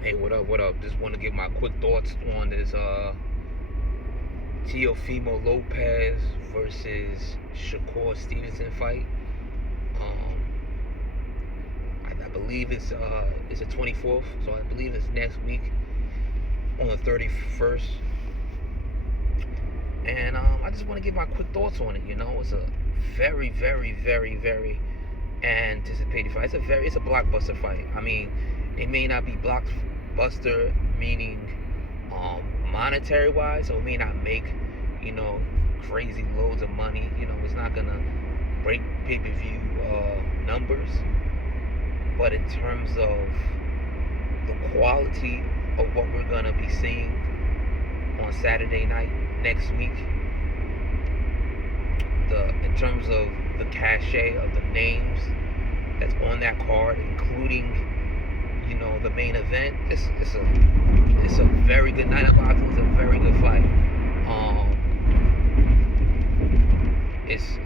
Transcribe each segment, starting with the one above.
Hey, what up? What up? Just want to give my quick thoughts on this Teofimo Lopez versus Shakur Stevenson fight. Um, I believe it's the 24th, so I believe it's next week on the 31st. And I just want to give my quick thoughts on it. It's a very, very, very, very anticipated fight. It's a blockbuster fight. I mean, it may not be blockbuster meaning monetary wise, so it may not make you know crazy loads of money. It's not gonna break pay-per-view numbers, but in terms of the quality of what we're gonna be seeing on Saturday night next week, the in terms of the cachet of the names that's on that card, including the main event. It's a very good night of boxing. It's a very good fight. It's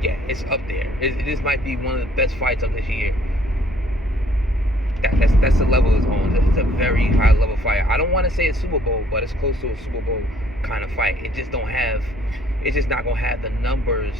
yeah, it's up there. This might be one of the best fights of this year. That's the level it's on. It's a very high level fight. I don't want to say it's Super Bowl, but it's close to a Super Bowl kind of fight. It's just not gonna have the numbers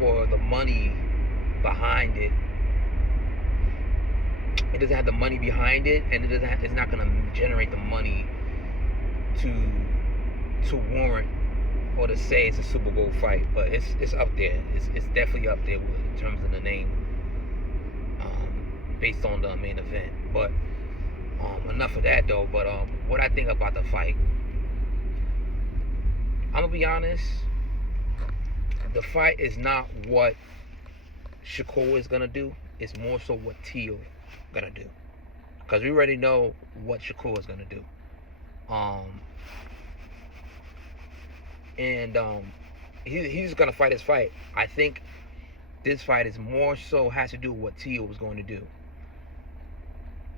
or the money behind it. It doesn't have the money behind it, and it's not gonna generate the money to warrant or to say it's a Super Bowl fight. But it's up there. It's definitely up there in terms of the name, based on the main event. But enough of that though. But what I think about the fight, I'm gonna be honest. The fight is not what Shakur is gonna do. It's more so what Teo gonna do, because we already know what Shakur is gonna do. And he's gonna fight his fight. I think this fight is more so has to do with what Teo was going to do.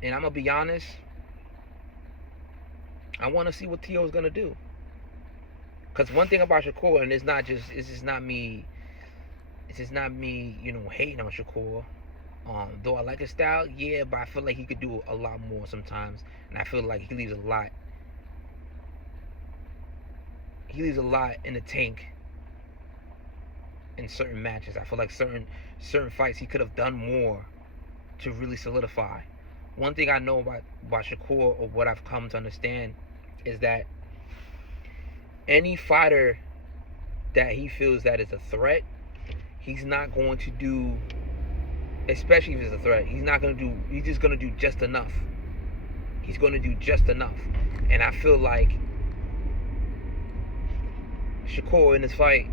And I'm gonna be honest, I want to see what Teo is gonna do. Because one thing about Shakur, and it's just not me, hating on Shakur. Though I like his style, yeah, but I feel like he could do a lot more sometimes, and I feel like he leaves a lot. He leaves a lot in the tank in certain matches. I feel like certain fights he could have done more to really solidify. One thing I know about Shakur, or what I've come to understand, is that any fighter that he feels that is a threat, he's not going to do, especially if it's a threat, he's just going to do just enough. He's going to do just enough. And I feel like Shakur in this fight,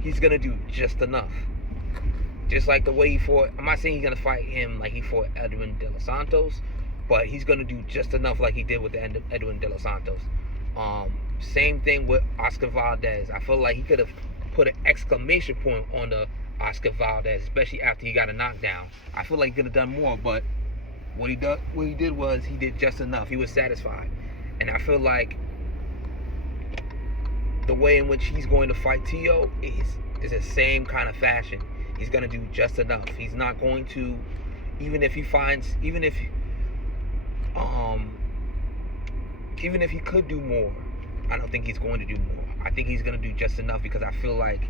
he's going to do just enough. Just like the way he fought, I'm not saying he's going to fight him like he fought Edwin De Los Santos, but he's going to do just enough like he did with the Edwin De Los Santos. Same thing with Oscar Valdez. I feel like he could have put an exclamation point on the Oscar Valdez, especially after he got a knockdown. I feel like he could have done more, but what he did was he did just enough. He was satisfied. And I feel like the way in which he's going to fight Teo is the same kind of fashion. He's going to do just enough. He's not going to, even if he could do more, I don't think he's going to do more. I think he's going to do just enough, because I feel like,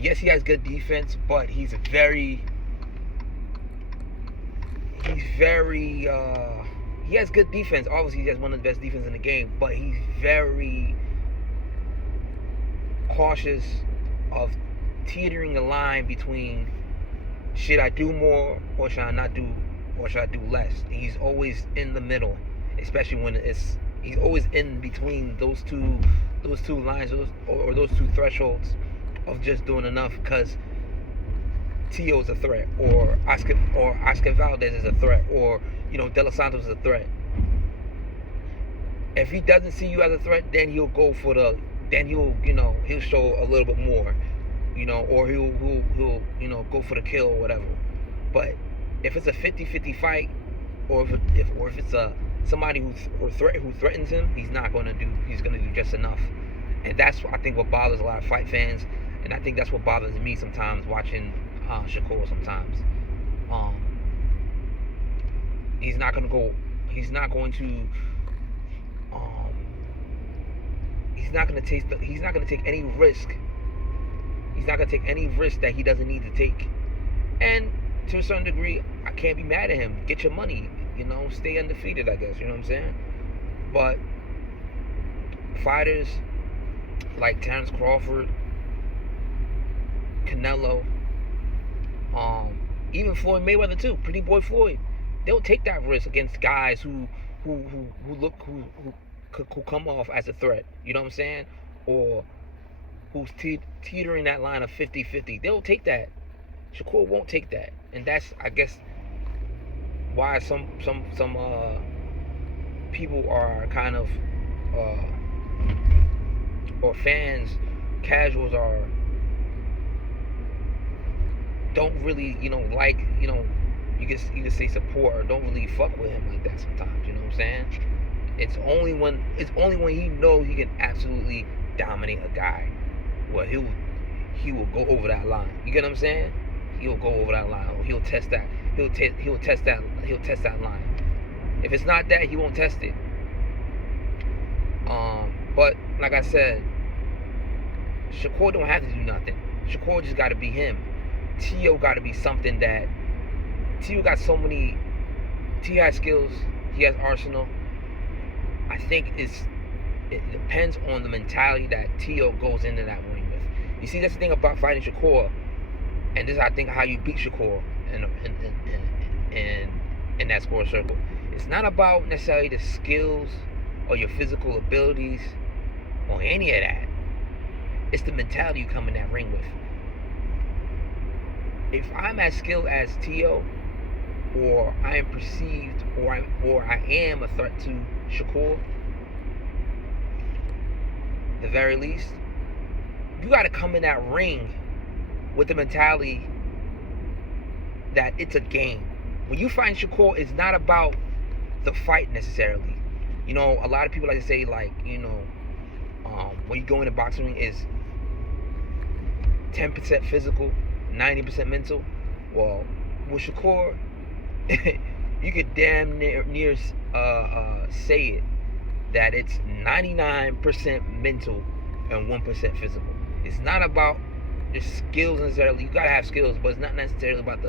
yes, he has good defense, but he has good defense. Obviously, he has one of the best defense in the game, but he's very cautious of teetering the line between, should I do more or should I not do, or should I do less? He's always in the middle, especially when he's always in between those two lines, or those two thresholds of just doing enough, because Teo's a threat, or Oscar Valdez is a threat, or De Los Santos is a threat. If he doesn't see you as a threat, then he'll go for he'll show a little bit more, or he'll go for the kill or whatever. But if it's a 50-50 fight, or if it's somebody who threatens him, he's going to do just enough. And that's, I think, what bothers a lot of fight fans, and I think that's what bothers me sometimes watching Shakur sometimes. He's not going to go He's not going to. Um, he's not going to take. He's not going to take any risk. He's not going to take any risk that he doesn't need to take. And to a certain degree, I can't be mad at him. Get your money. Stay undefeated. I guess. You know what I'm saying? But fighters like Terrence Crawford, Canelo, even Floyd Mayweather too, Pretty Boy Floyd, they'll take that risk against guys who come off as a threat. You know what I'm saying? Or who's teetering that line of 50-50. They'll take that. Shakur won't take that, and that's, I guess, why some people are kind of or fans, casuals don't really, like, you can say support or don't really fuck with him like that sometimes. You know what I'm saying? It's only when he knows he can absolutely dominate a guy, well, he will go over that line. You get what I'm saying? He'll go over that line. Or he'll test that. He'll test that line. If it's not that, he won't test it. But like I said, Shakur don't have to do nothing. Shakur just got to be him. Tio got to be something that Tio got so many. Tio has skills. He has arsenal. I think it depends on the mentality that Tio goes into that ring with. You see, that's the thing about fighting Shakur, and this is, I think, how you beat Shakur in that score circle. It's not about necessarily the skills or your physical abilities or any of that. It's the mentality you come in that ring with. If I'm as skilled as Tio, or I am perceived, or I am a threat to Shakur, the very least, you got to come in that ring with the mentality that it's a game. When you fight Shakur, it's not about the fight necessarily. A lot of people like to say, like, when you go in the boxing ring is 10% physical, 90% mental. Well, with Shakur, you could damn near say it, that it's 99% mental and 1% physical. It's not about the skills necessarily. You gotta have skills, but it's not necessarily about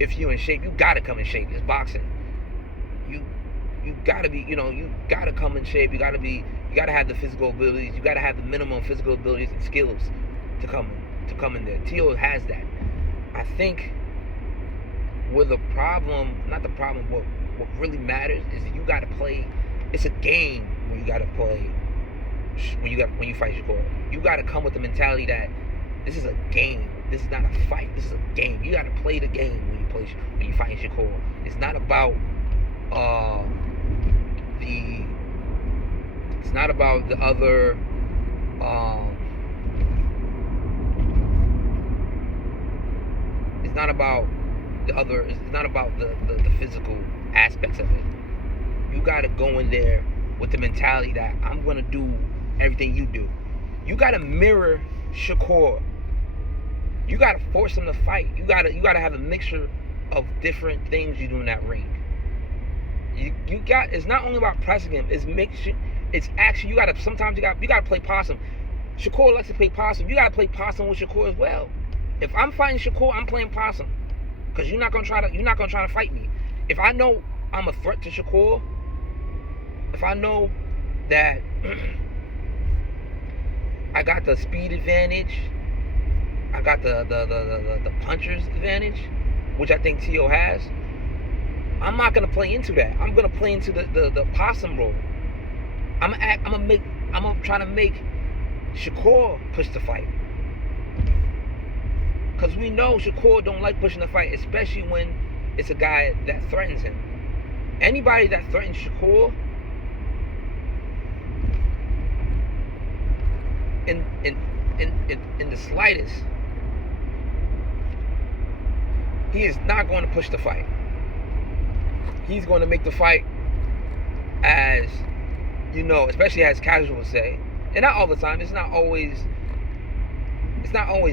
if you're in shape. You gotta come in shape. It's boxing. You gotta be, you gotta come in shape. You gotta have the physical abilities. You gotta have the minimum physical abilities and skills to come in there. Tio has that. I think where the problem, not the problem, what really matters is that you gotta play. It's a game when you gotta play. When you fight Shakur, you gotta come with the mentality that this is a game. This is not a fight. This is a game. You gotta play the game when you fight Shakur. It's not about it's not about the other it's not about the physical aspects of it. You gotta go in there with the mentality that I'm gonna do everything you do. You gotta mirror Shakur. You gotta force him to fight. You gotta have a mixture of different things you do in that ring. It's not only about pressing him. It's actually you gotta play possum. Shakur likes to play possum. You gotta play possum with Shakur as well. If I'm fighting Shakur, I'm playing possum, because you're not gonna try to fight me. If I know I'm a threat to Shakur, if I know that I got the speed advantage, I got the puncher's advantage, which I think Tio has, I'm not gonna play into that. I'm gonna play into the possum role. I'm gonna try to make Shakur push the fight, because we know Shakur don't like pushing the fight, especially when it's a guy that threatens him. Anybody that threatens Shakur in the slightest, he is not going to push the fight. He's going to make the fight as, especially as casuals say, and not all the time. It's not always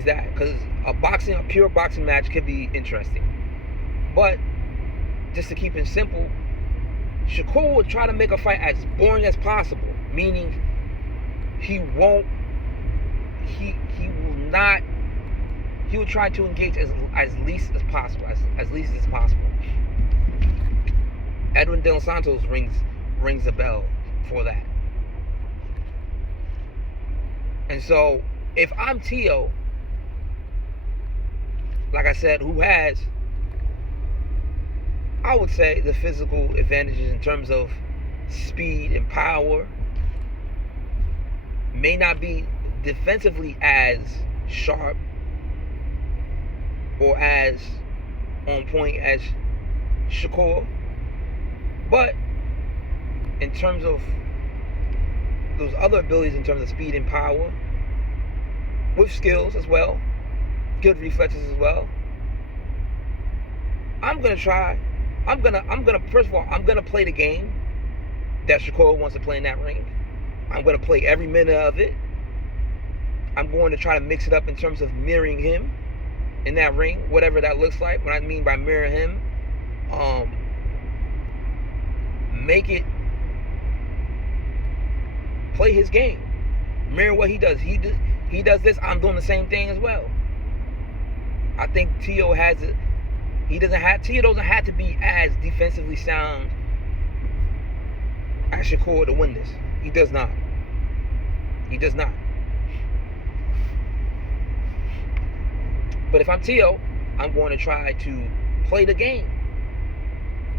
that, because a pure boxing match could be interesting. But just to keep it simple, Shakur will try to make a fight as boring as possible, meaning he will try to engage as least as possible, as least as possible. Edwin De Los Santos rings a bell for that. And so, if I'm Teo, like I said, who has, I would say, the physical advantages in terms of speed and power, may not be defensively as sharp or as on point as Shakur, but in terms of those other abilities, in terms of speed and power, with skills as well, good reflexes as well, I'm gonna first of all, I'm gonna play the game that Shakur wants to play in that ring. I'm gonna play every minute of it. I'm going to try to mix it up in terms of mirroring him in that ring, whatever that looks like. What I mean by mirror him, make it play his game, mirror what he does. He does this, I'm doing the same thing as well. I think Teo has it. Teo doesn't have to be as defensively sound as Shakur to win this. He does not. But if I'm Teo, I'm going to try to play the game.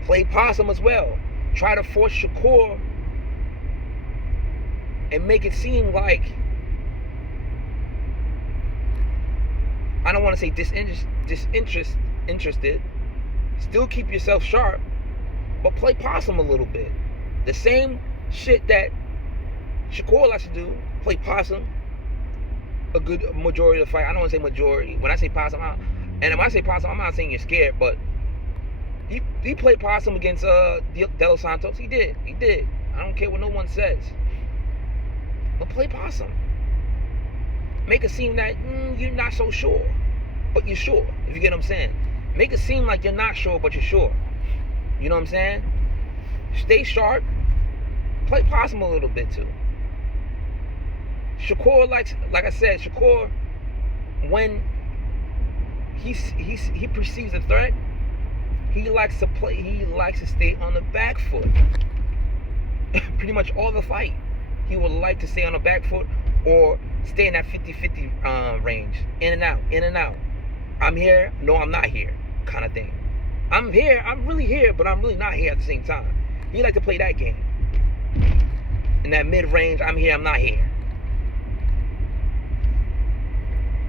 Play possum as well. Try to force Shakur and make it seem like, I don't want to say disinterested. Still keep yourself sharp, but play possum a little bit. The same shit that Shakur likes to do, play possum a good majority of the fight. I don't want to say majority. When I say possum, and when I say possum, I'm not saying you're scared, but he played possum against De Los Santos. He did. I don't care what no one says. But play possum. Make it seem that you're not so sure, but you're sure, if you get what I'm saying. Make it seem like you're not sure, but you're sure. You know what I'm saying? Stay sharp. Play possum a little bit too. Shakur like I said, Shakur, when he perceives a threat, he likes to stay on the back foot. Pretty much all the fight, he would like to stay on the back foot or stay in that 50-50 range, in and out. I'm here, no, I'm not here, kind of thing. I'm here, I'm really here, but I'm really not here at the same time. He like to play that game. In that mid-range, I'm here, I'm not here.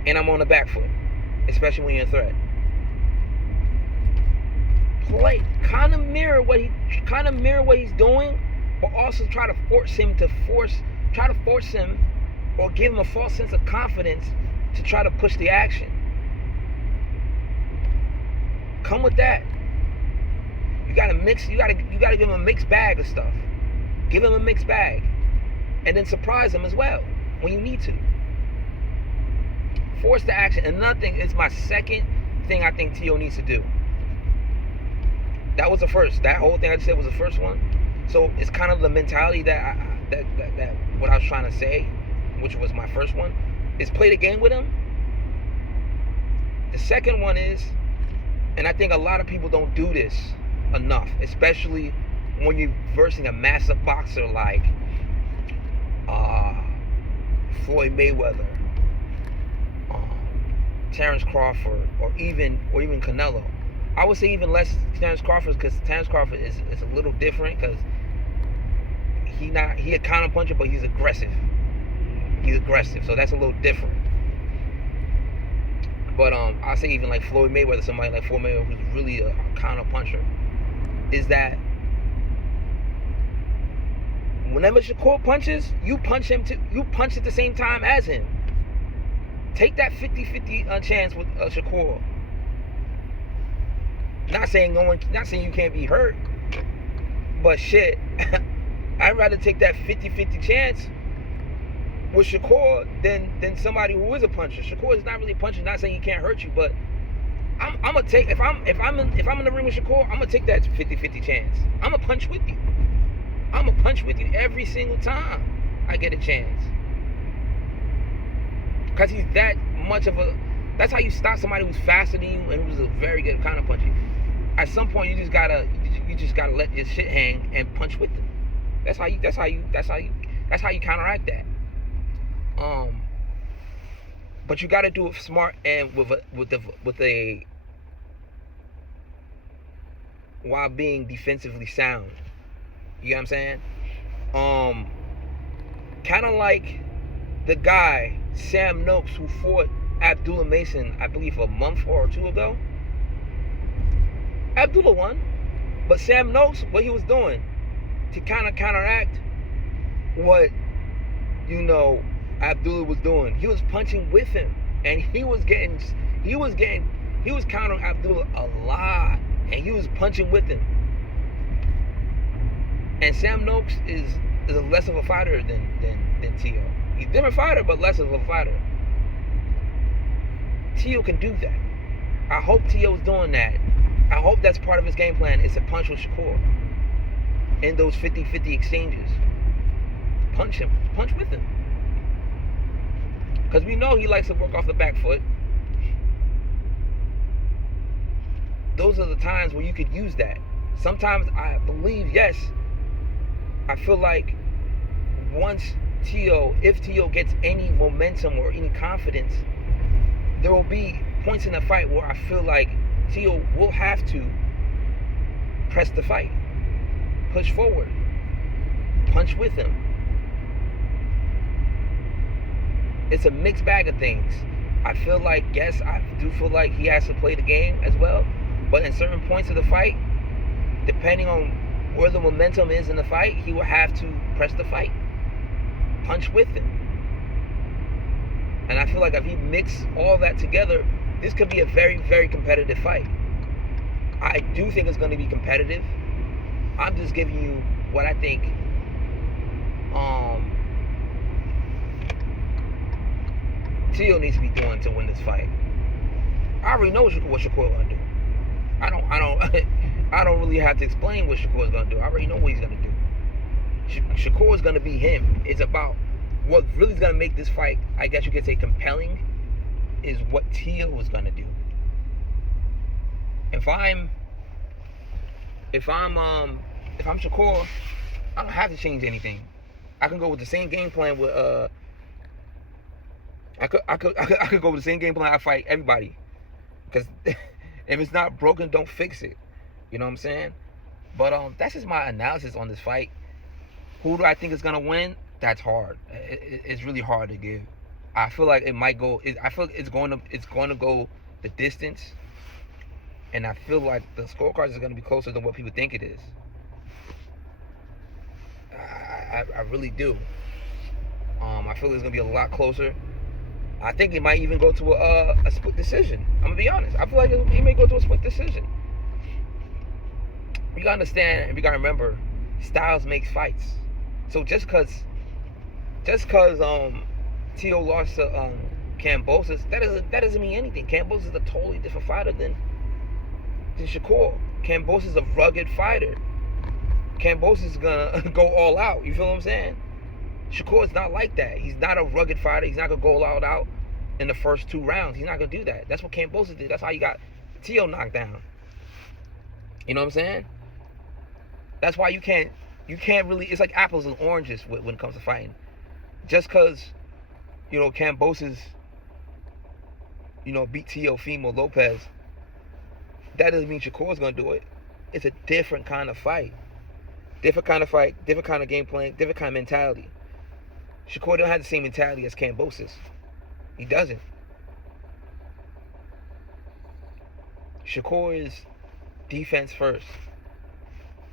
And I'm on the back foot, especially when you're a threat. Play, kind of mirror what he's doing, but also try to force him or give him a false sense of confidence to try to push the action. Come with that. You gotta give him a mixed bag of stuff. Give him a mixed bag. And then surprise him as well when you need to. Force the action. And another thing is my second thing I think Teo needs to do. That was the first. That whole thing I just said was the first one. So it's kind of the mentality that what I was trying to say, which was my first one, is play the game with him. The second one is, and I think a lot of people don't do this enough, especially when you're versing a massive boxer like Floyd Mayweather, Terrence Crawford, or even Canelo. I would say even less Terrence Crawford, because Terrence Crawford is a little different, because he a counter puncher, but he's aggressive. So that's a little different. But I say even like Floyd Mayweather, somebody like Floyd Mayweather who's really a counter puncher, is that whenever Shakur punches, you punch at the same time as him. Take that 50-50 chance with Shakur. Not saying you can't be hurt, but shit, I'd rather take that 50-50 chance with Shakur than somebody who is a puncher. Shakur is not really punching, not saying he can't hurt you, but I'm gonna take if I'm in the ring with Shakur, I'm gonna take that 50-50 chance. I'm gonna punch with you. I'm gonna punch with you every single time I get a chance. Cause he's that much of a. That's how you stop somebody who's faster than you and who's a very good counter puncher. At some point, you just gotta let your shit hang and punch with them. That's how you counteract that. But you gotta do it smart and with a while being defensively sound. You know what I'm saying? Kind of like the guy Sam Noakes who fought Abdullah Mason, I believe, a month or two ago. Abdullah won, but Sam Noakes, what he was doing to kind of counteract what Abdullah was doing, he was punching with him, and he was countering Abdullah a lot, and he was punching with him. And Sam Noakes is less of a fighter than Teo. He's a different fighter, but less of a fighter. Teo can do that. I hope Teo's doing that. I hope that's part of his game plan, is to punch with Shakur in those 50-50 exchanges. Punch with him. Because we know he likes to work off the back foot. Those are the times where you could use that. Sometimes I believe, yes, I feel like if Teo gets any momentum or any confidence, there will be points in the fight where I feel like Teo will have to press the fight, push forward, punch with him. It's a mixed bag of things. I feel like, yes, I do feel like he has to play the game as well, but in certain points of the fight, depending on where the momentum is in the fight, he will have to press the fight, punch with him. And I feel like if he mix all that together, this could be a very, very competitive fight. I do think it's going to be competitive. I'm just giving you what I think Teo needs to be doing to win this fight. I already know what Shakur gonna do. I don't really have to explain what Shakur's gonna do. I already know what he's gonna do. Shakur's gonna be him. It's about what really is gonna make this fight, I guess you could say, compelling, is what Teo is gonna do. If I'm Shakur, I don't have to change anything. I can go with the same game plan with I could go with the same game plan I fight everybody. Because if it's not broken, don't fix it. You know what I'm saying? But that's just my analysis on this fight. Who do I think is gonna win? That's hard. It's really hard to give. I feel like it might go. I feel like it's going to go the distance, and I feel like the scorecards is going to be closer than what people think it is. I really do. I feel it's going to be a lot closer. I think it might even go to a split decision. I'm gonna be honest. I feel like it may go to a split decision. You gotta understand, and you gotta remember, styles makes fights. So just cause Teo lost to Kambosos, that doesn't mean anything. Kambosos is a totally different fighter than Shakur. Kambosos is a rugged fighter. Kambosos is gonna go all out. You feel what I'm saying? Shakur is not like that. He's not a rugged fighter. He's not gonna go all out in the first 2 rounds. He's not gonna do that. That's what Kambosos did. That's how you got Teo knocked down. You know what I'm saying? That's why you can't really. It's like apples and oranges when it comes to fighting. Just because Kambosos beat Teofimo Lopez, that doesn't mean Shakur's gonna do it. It's a different kind of fight. Different kind of fight, different kind of game plan, different kind of mentality. Shakur don't have the same mentality as Kambosos. He doesn't. Shakur is defense first.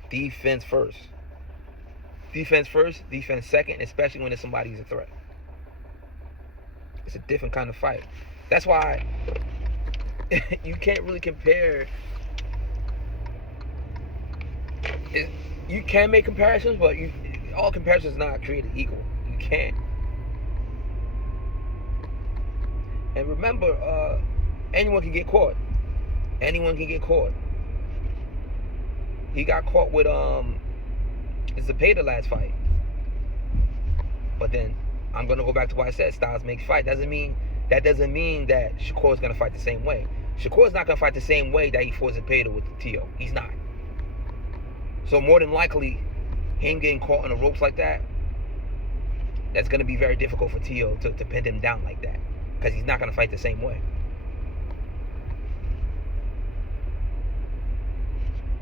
Defense first. Defense first, defense second, especially when somebody's a threat. It's a different kind of fight. That's why you can't really compare. You can make comparisons, but all comparisons are not created equal. You can't. And remember, anyone can get caught. Anyone can get caught. He got caught with Zepeda last fight. But then I'm gonna go back to what I said. Styles makes fight. That doesn't mean that Shakur is gonna fight the same way. Shakur is not gonna fight the same way that he fought Zepeda with Teo. He's not. So more than likely, him getting caught on the ropes like that, that's gonna be very difficult for Teo to pin him down like that, because he's not gonna fight the same way.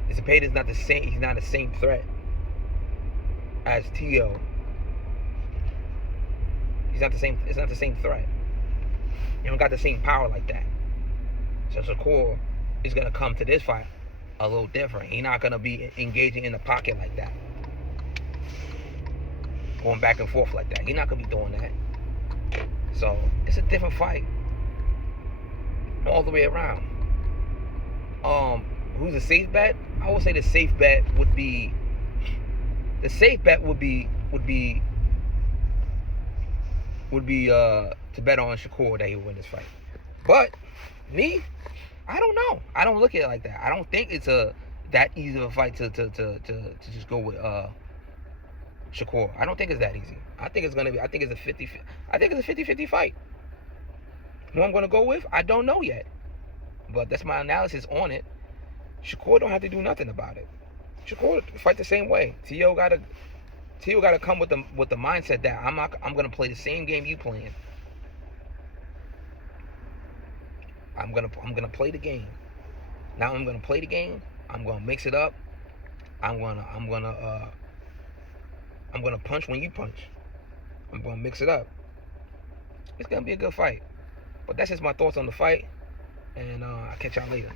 Zepeda's not the same. He's not the same threat as Teo. He's not the same. It's not the same threat. You don't got the same power like that. So Shakur is gonna come to this fight a little different. He's not gonna be engaging in the pocket like that, going back and forth like that. He's not gonna be doing that. So it's a different fight all the way around. Who's a safe bet? I would say the safe bet would be to bet on Shakur that he would win this fight. But me, I don't know. I don't look at it like that. I don't think it's that easy of a fight to just go with Shakur. I don't think it's that easy. I think it's a 50-50 fight. Who I'm gonna go with, I don't know yet. But that's my analysis on it. Shakur don't have to do nothing about it. Shakur fight the same way. Teo gotta come with the mindset that I'm gonna play the same game you playing. I'm gonna play the game. Now I'm gonna play the game. I'm gonna mix it up. I'm gonna punch when you punch. I'm gonna mix it up. It's gonna be a good fight. But that's just my thoughts on the fight, and I'll catch y'all later.